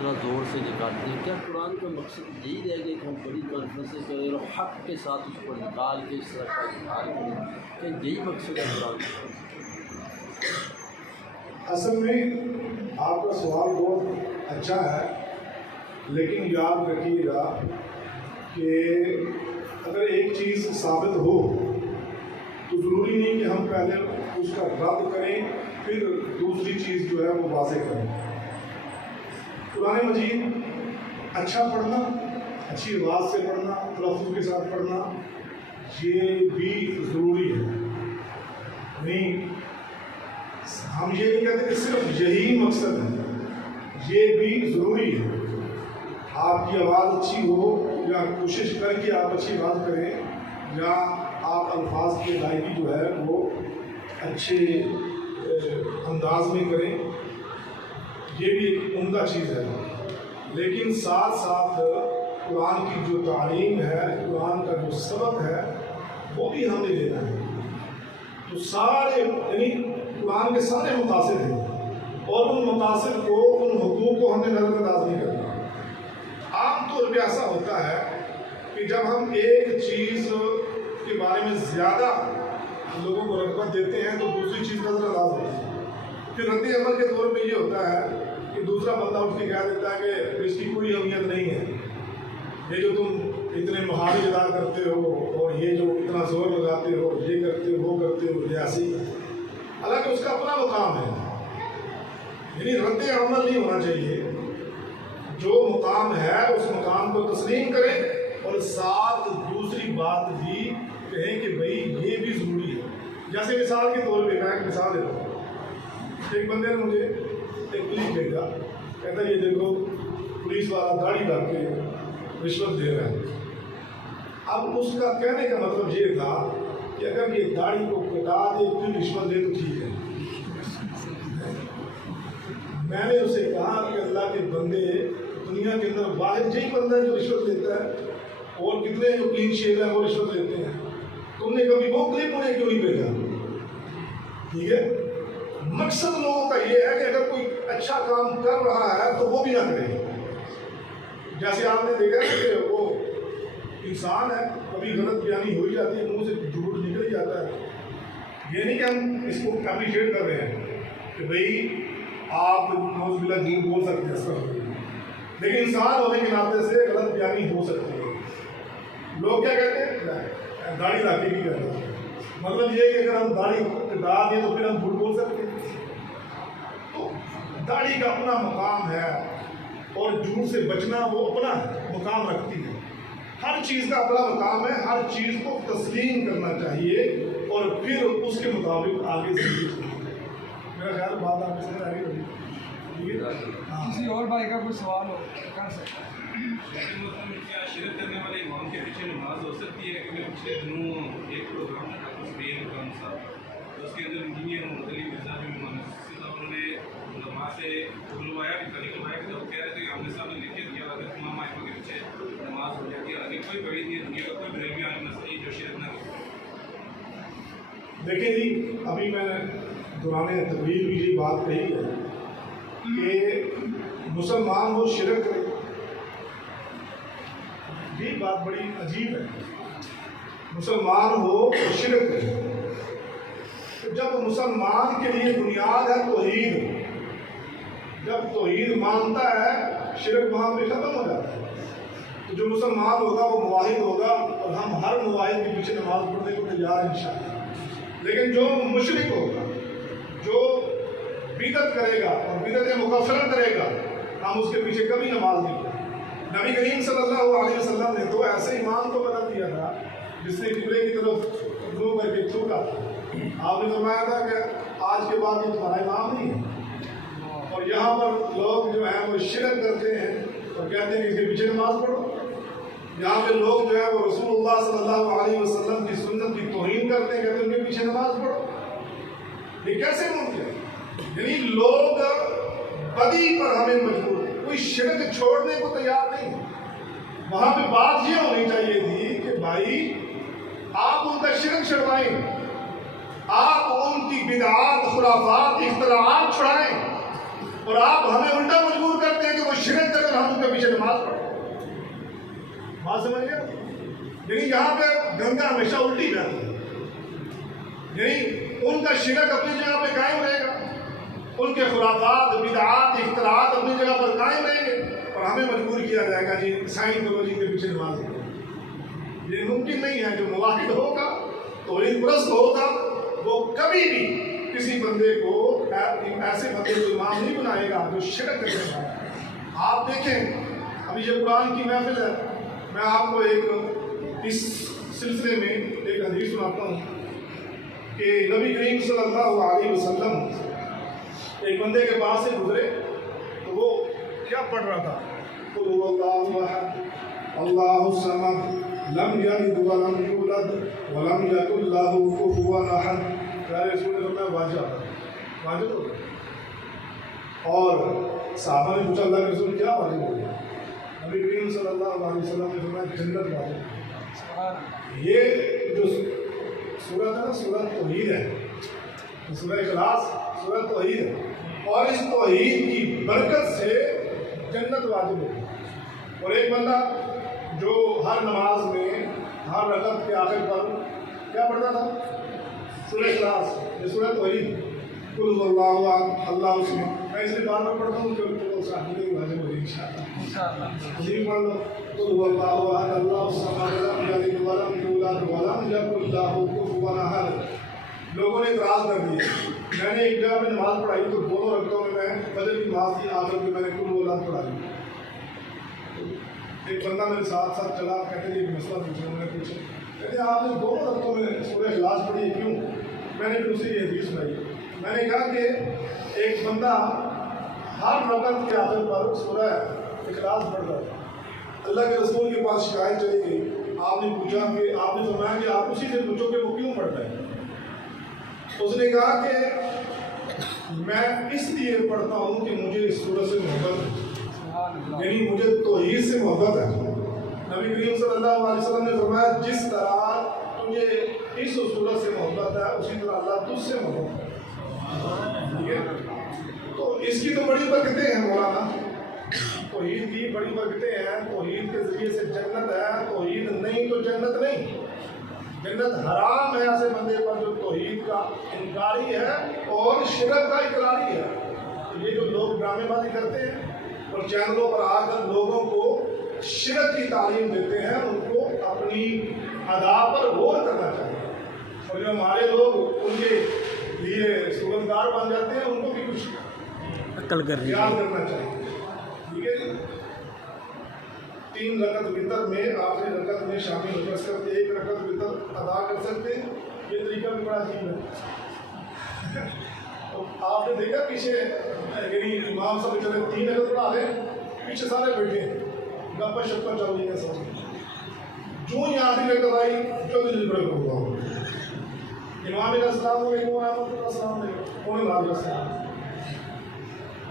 ذرا زور سے نکالتے ہیں. کیا قرآن کا مقصد یہی رہ گیا کہ ہم بڑی کانفرنسیں کریں اور حق کے ساتھ اس کو نکال کے اس طرح کا اظہار کریں؟ کیا یہی مقصد ہے قرآن کا؟ اصل میں آپ کا سوال بہت اچھا ہے، لیکن یاد رکھیے گا کہ اگر ایک چیز ثابت ہو تو ضروری نہیں کہ ہم پہلے اس کا رد کریں پھر دوسری چیز جو ہے وہ واضح کریں. قرآن مجید اچھا پڑھنا، اچھی آواز سے پڑھنا، تلفظ کے ساتھ پڑھنا، یہ بھی ضروری ہے. نہیں، ہم یہ نہیں کہتے کہ صرف یہی مقصد ہے، یہ بھی ضروری ہے. آپ کی آواز اچھی ہو یا کوشش کر کے آپ اچھی بات کریں یا آپ الفاظ کی ادائیگی جو ہے وہ اچھے انداز میں کریں، یہ بھی ایک عمدہ چیز ہے. لیکن ساتھ ساتھ قرآن کی جو تعلیم ہے، قرآن کا جو سبق ہے وہ بھی ہمیں لینا ہے. تو سارے یعنی قرآن کے سارے مقاصد ہیں اور ان مقاصد کو، ان حقوق کو ہمیں نظر انداز نہیں کرنا. عام طور پہ ایسا ہوتا ہے کہ جب ہم ایک چیز کے بارے میں زیادہ لوگوں کو رغبت دیتے ہیں تو دوسری چیز نظر انداز ہوتی ہے. پھر رد عمل کے طور پہ یہ ہوتا ہے کہ دوسرا بندہ اٹھ کے کہہ دیتا ہے کہ اس کی کوئی اہمیت نہیں ہے، یہ جو تم اتنے محاورے ادا کرتے ہو اور یہ جو اتنا زور لگاتے ہو، یہ کرتے ہو، وہ کرتے ہو، یہ ایسی. حالانکہ اس کا اپنا مقام ہے. یعنی رد عمل نہیں ہونا چاہیے. جو مقام ہے اس مقام کو تسلیم کریں اور ساتھ دوسری بات بھی کہیں کہ بھئی یہ بھی ضروری ہے. جیسے مثال کے طور پہ میں ایک مثال دیتا ہوں. ایک بندے نے مجھے ایک کلپ بھیجا، کہتا ہے یہ دیکھو پولیس والا داڑھی لا کے رشوت دے رہا ہے. اب اس کا کہنے کا مطلب یہ تھا کہ اگر یہ داڑھی کو کٹا دے پھر رشوت دے تو ٹھیک ہے. میں نے اسے کہا کہ اللہ کے بندے، دنیا کے اندر واحد یہی بندہ ہے جو رشوت لیتا ہے، اور کتنے جو کلین شیو ہیں وہ رشوت لیتے ہیں. تم نے کبھی وہ کلپ انہیں کیوں نہیں بھیجا؟ ٹھیک ہے، مقصد لوگوں کا یہ ہے کہ اگر کوئی اچھا کام کر رہا ہے تو وہ بھی نہ کرے. جیسے آپ نے دیکھا کہ وہ انسان ہے، کبھی غلط بیانی ہو ہی جاتی ہے، منہ سے جھوٹ نکل ہی جاتا ہے. یہ نہیں کہ ہم اس کو اپریشیٹ کر رہے ہیں کہ بھئی آپ نعوذ باللہ جھوٹ بول سکتے ہیں، سر، لیکن انسان ہونے کے ناطے سے غلط بیانی ہو سکتی ہے. لوگ کیا کہتے ہیں؟ داڑھی لا کے بھی کہتے ہیں. مطلب یہ کہ اگر ہم داڑھی کٹا دیں تو پھر ہم جھوٹ بول سکتے ہیں. تو داڑھی کا اپنا مقام ہے اور جھوٹ سے بچنا وہ اپنا مقام رکھتی ہے. ہر چیز کا اپنا مقام ہے، ہر چیز کو تسلیم کرنا چاہیے اور پھر اس کے مطابق آگے زندگی چلے. میرا خیال بات آپ سے آگے بڑھی. کسی اور بھائی کا کوئی سوال ہو کر سکتا ہے. کیا شرک کرنے والے امام کے پیچھے نماز ہو سکتی ہے؟ کیونکہ پچھلے دنوں ایک پروگرام تھا اسپین کا انصاف، تو اس کے اندر انجینئر مختلف مرزا بھی انہوں نے علماء سے بلوایا کہ وہ کہہ رہے تھے کہ ہم نے صاحب نے لکھ کے دیا اگر امام آئمہ کے پیچھے نماز ہو جاتی ہے، آگے کوئی بڑی نہیں ہے دنیا کا کوئی بریلوی عالم نسلی جو شرک نہ کرے. دیکھیں جی، ابھی میں نے دوران تقریر بھی یہ بات کہی ہے کہ مسلمان ہو شرک کرے. یہ بات بڑی عجیب ہے. مسلمان ہو شرک کرے. جب مسلمان کے لیے بنیاد ہے توحید، جب توحید مانتا ہے شرک وہاں پہ ختم ہو جاتا ہے. تو جو مسلمان ہوگا وہ موحد ہوگا اور ہم ہر موحد کے پیچھے نماز پڑھنے کو تیار ہیں انشاءاللہ. لیکن جو مشرک ہوگا، جو بدعت کرے گا اور بدعت مکفرہ کرے گا، ہم اس کے پیچھے کبھی نماز نہیں پڑھیں. نبی کریم صلی اللہ علیہ وسلم نے تو ایسے امام کو بدل دیا تھا جس نے قبلے کی طرف منہ کر کے تھوکا تھا. آپ نے فرمایا تھا کہ آج کے بعد یہ تمہارا امام نہیں ہے. اور یہاں پر لوگ جو ہیں وہ شرک کرتے ہیں اور کہتے ہیں کہ اس کے پیچھے نماز پڑھو. یہاں پہ لوگ جو ہے وہ رسول اللہ صلی اللہ علیہ وسلم کی سنت کی توہین کرتے ہیں، کہتے ہیں ان کے پیچھے نماز پڑھو. یہ کیسے ممکن ہے؟ یعنی لوگ بدی پر ہمیں مجبور ہیں، کوئی شرک چھوڑنے کو تیار نہیں. وہاں پہ بات یہ ہونی چاہیے تھی کہ بھائی آپ ان کا شرک چھڑوائیں، آپ ان کی بدعات، خرافات، اختراعات چھڑائیں، اور آپ ہمیں الٹا مجبور کرتے ہیں کہ وہ شرک پیچھے نماز پڑھو. بات سمجھ گیا؟ یعنی یہاں پہ گنگا ہمیشہ الٹی بہتی ہے. یعنی ان کا شرک اپنی جگہ پہ قائم رہے گا, ان کے خرافات, بدعات, اختراعات اپنی جگہ پر قائم رہیں گے, اور ہمیں مجبور کیا جائے گا جی سائنٹولوجی کے پیچھے نماز پڑھو. یہ ممکن نہیں ہے. جو موحد ہوگا, توحید پرست ہوگا, وہ کبھی بھی کسی بندے کو ایسے بندے کو امام نہیں بنائے گا جو شرک کرنے والا ہے. آپ دیکھیں ابھی یہ قرآن کی محفل ہے, میں آپ کو ایک اس سلسلے میں ایک حدیث سناتا ہوں کہ نبی کریم صلی اللہ علیہ وسلم ایک بندے کے پاس سے گزرے تو وہ کیا پڑھ رہا تھا, قل هو اللہ احد اللہ الصمد لم یلد ولم یولد ولم یکن لہ کفوا احد. پیارے رسول نے فرمایا واجب ہو گیا. اور صحابہ نے پوچھا اللہ کے رسول کیا واجب ہو گیا؟ نبی کریم صلی اللہ علیہ وسلم نے فرمایا جنت واجب. یہ جو سورت ہے نا, سورت توحید ہے, سورہ اخلاص سورت توحید ہے, اور اس توحید کی برکت سے جنت واجب ہے. اور ایک بندہ جو ہر نماز میں ہر رکعت کے آخر پر کیا پڑھتا تھا, سورہ اخلاص, یہ سورہ توحید, قل اللہ احد اللہ الصمد. میں اس لیے بار بار پڑھتا ہوں کہ صاحب واجب ہوگی انشاءاللہ. جی پڑھ لو, قل اللہ احد اللہ الصمد لم یلد ولم یولد ولم یکن لہ کفوا احد. لوگوں نے اعتراض کر دیا. میں نے ایک جگہ میں نماز پڑھائی تو دونوں رکعتوں میں فجر کی نماز کی آخر میں نے قل اللہ پڑھائی. ایک بندہ میرے ساتھ ساتھ چلا, کہتے ہیں ایک مسئلہ پوچھا. میں نے پوچھا, کہتے ہیں آپ نے دونوں رکعتوں میں سورہ اخلاص پڑھی ہے کیوں؟ میں نے پھر اسے یہ حدیث سنائی. میں نے کہا کہ ایک بندہ ہر رکعت کے آخر پر سورہ اخلاص پڑھتا ہے. اللہ کے رسول کے پاس شکایت چلی گئی. آپ نے پوچھا کہ آپ نے فرمایا کہ آپ اسی سے پوچھو کہ وہ کیوں پڑھتا ہے. اس نے کہا کہ میں اس لیے پڑھتا ہوں کہ مجھے اس سورت سے محبت ہے, یعنی مجھے توحید سے محبت ہے. نبی کریم صلی اللہ علیہ وسلم نے فرمایا جس طرح تجھے اس سورت سے محبت ہے اسی طرح اللہ تجھ سے محبت ہے. ٹھیک ہے, تو اس کی تو بڑی برکتیں ہیں مولانا, توحید کی بڑی برکتیں ہیں. توحید کے ذریعے سے جنت ہے, توحید نہیں تو جنت نہیں. جنت حرام ہے ایسے بندے پر جو توحید کا انکاری ہے اور شرک کا اقراری ہے. یہ جو لوگ ڈرامے بازی کرتے ہیں اور چینلوں پر آ کر لوگوں کو شرک کی تعلیم دیتے ہیں, ان کو اپنی ادا پر غور کرنا چاہیے. اور جو ہمارے لوگ ان کے لیے سورتگار بن جاتے ہیں ان کو بھی کچھ عقل خیال کرنا چاہیے. ٹھیک ہے جی. 3 رکعت وتر میں آخری رکعت میں شامل ہو سکتے, 1 رکعت وتر ادا کر سکتے ہیں. یہ طریقہ بھی بڑا عجیب ہے. آپ نے دیکھا پیچھے یعنی امام صاحب چلے 3 رکعت پڑھا لیں, پیچھے سارے بیٹھے ہیں, گپا شپا چل رہی ہے سب. جو ہی آخری رکعت آئی جلدی بڑے ہوا امام علیہ السلام علیکم ورحمۃ اللہ السلام علیکم انہوں نے علیہ السلام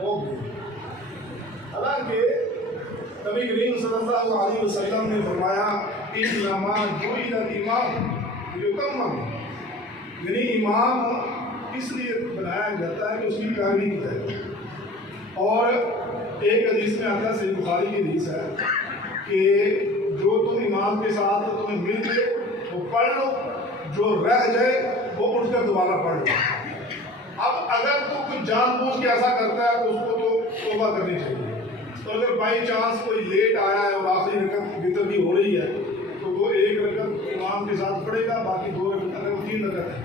ہو گئے. حالانکہ نبی کریم صلی اللہ علیہ وسلم نے فرمایا انما جعل الامام لیتم, یعنی امام اس لیے بنایا جاتا ہے کہ اس کی پیروی کی جائے. اور ایک حدیث میں آتا ہے, صحیح بخاری کی حدیث ہے کہ جو تم امام کے ساتھ تمہیں مل گئے وہ پڑھ لو, جو رہ جائے وہ اٹھ کر دوبارہ پڑھ لو. اب اگر تو کچھ جان بوجھ کے ایسا کرتا ہے تو اس کو تو توبہ کرنی چاہیے. تو اگر بائی چانس کوئی لیٹ آیا ہے اور آخری رکعت وتر کی ہو رہی ہے تو وہ 1 رکعت امام کے ساتھ پڑھے گا, باقی 2 رکعت, اگر وہ 3 رکعت ہے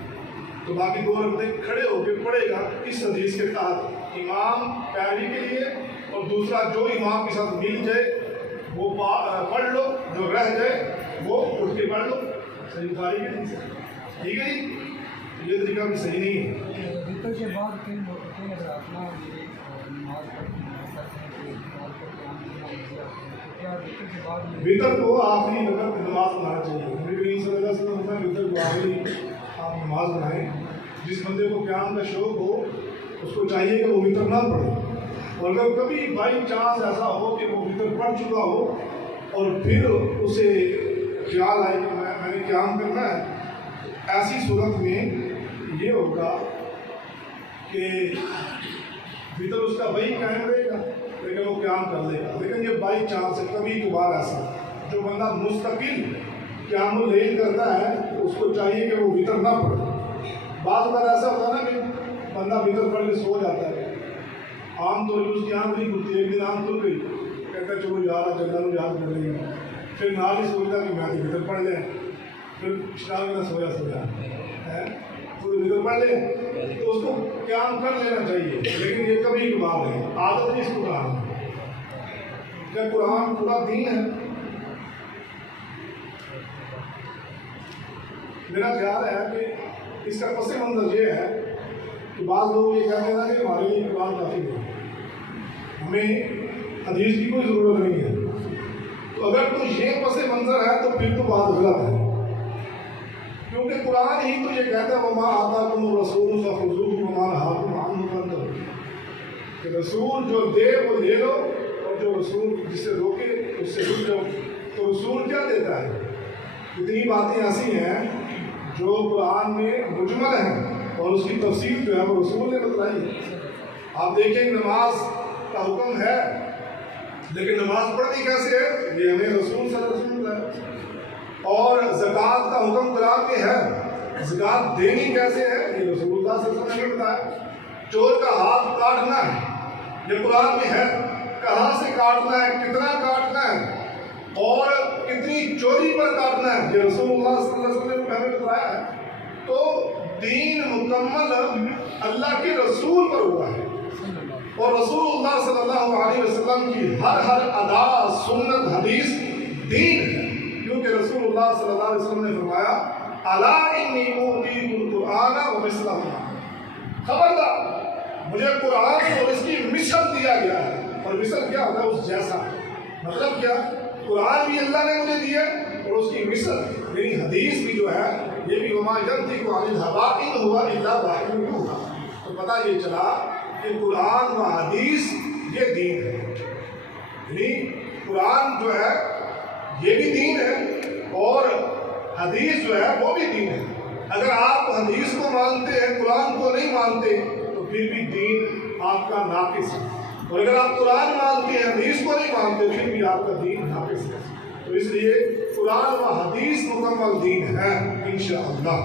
تو باقی 2 رکعتیں کھڑے ہو کے پڑھے گا. اس حدیث کے تحت امام پیروی کے لیے, اور دوسرا جو امام کے ساتھ مل جائے وہ پڑھ لو, جو رہ جائے وہ اٹھ کے پڑھ لو. صحیح بخاری کی حدیث ہے. ٹھیک ہے جی. یہ طریقہ بھی صحیح نہیں ہے. وتر کے بعد کئی حضرات نماز پڑھتے ہیں وتر کو آخری رکعت نماز بنانا چاہیے. نبی کریم صلی اللہ علیہ وسلم نے وتر کو آخری آپ نماز بنائیں. جس بندے کو قیام کا شوق ہو اس کو چاہیے کہ وہ وتر نہ پڑھے. اور اگر کبھی بائی چانس ایسا ہو کہ وہ وتر پڑھ چکا ہو اور پھر اسے خیال آئے کہ میں نے قیام کرنا ہے, ایسی صورت میں یہ ہوگا کہ وتر اس کا وہی قائم رہے گا. لیکن وہ قیام کر لے گا. لیکن یہ بائی چانس ہے, کبھی کبھار ایسا جو بندہ مستقل قیام اللیل کرتا ہے اس کو چاہیے کہ وہ وطر نہ پڑھے. بعض بار ایسا ہوتا ہے نا کہ بندہ وطر پڑھ کے سو جاتا ہے, عام طور پر اس کی آنکھ نہیں کھلتی, ایک دن آنکھ کھل گئی, کہتا ہے چلو یار آج اللہ کو یاد کر لیں گے, پھر نال ہی سوچتا کہ میں تو وطر پڑھ لیں, پھر پچھلا میں سویا ہے تو وطر پڑھ لیں, تو اس کو قیام کر لینا چاہیے. لیکن یہ کبھی کبھار ہے, عادت نہیں اس کو کہا. کیا قرآن پورا دین ہے؟ میرا خیال ہے کہ اس کا پس منظر یہ ہے کہ بعض لوگ یہ کہتے ہیں کہ ہمارے لیے قرآن کافی ہے, ہمیں حدیث کی کوئی ضرورت نہیں ہے. تو اگر تو یہ پس منظر ہے تو پھر تو بات غلط ہے, کیونکہ قرآن ہی تو یہ کہتا ہے وما آتاکم الرسول فخذوہ وما نہاکم عنہ فانتہوا, کہ رسول جو دے وہ لے لو, اور جو رسول جس سے روکے اس سے رک جاؤ. تو رسول کیا دیتا ہے؟ اتنی باتیں ایسی ہیں جو قرآن میں مجمل ہیں اور اس کی تفصیل جو ہے وہ رسول نے بتلائی ہے. آپ دیکھیں نماز کا حکم ہے, لیکن نماز پڑھنی کیسے ہے یہ ہمیں رسول صلی اللہ علیہ وسلم نے بتایا. اور زکوٰۃ کا حکم قرآن میں ہے, زکوٰۃ دینی کیسے ہے یہ رسول اللہ صلی اللہ علیہ وسلم نے بتایا. چور کا ہاتھ کاٹنا ہے یہ قرآن میں ہے, کہاں سے کاٹنا ہے, کتنا کاٹنا ہے, اور کتنی چوری پر کاٹنا ہے یہ رسول اللہ صلی اللہ علیہ وسلم نے ہمیں بتایا ہے. تو دین مکمل اللہ کے رسول پر ہوا ہے, اور رسول اللہ صلی اللہ علیہ وسلم کی ہر ادا سنت حدیث دین ہے, کیونکہ رسول اللہ صلی اللہ علیہ وسلم نے فرمایا الا انی اوتیت القرآن ومثلہ, خبردار مجھے قرآن اور اس کی مثل دیا گیا ہے. اور مثل کیا ہوتا ہے؟ اس جیسا. مطلب کیا؟ قرآن بھی اللہ نے مجھے دیا اور اس کی مثل یعنی حدیث بھی جو ہے یہ بھی وما ینطق عن الہوی ان هو الا وحی یوحی. تو پتہ یہ چلا کہ قرآن و حدیث یہ دین ہے, یعنی قرآن جو ہے یہ بھی دین ہے اور حدیث جو ہے وہ بھی دین ہے. اگر آپ حدیث کو مانتے ہیں قرآن کو نہیں مانتے تو پھر بھی دین آپ کا ناقص ہے, اور اگر آپ قرآن مانتے ہیں حدیث کو نہیں مانتے پھر بھی آپ کا دین ناقص ہے. تو اس لیے قرآن و حدیث مکمل دین ہے انشاءاللہ.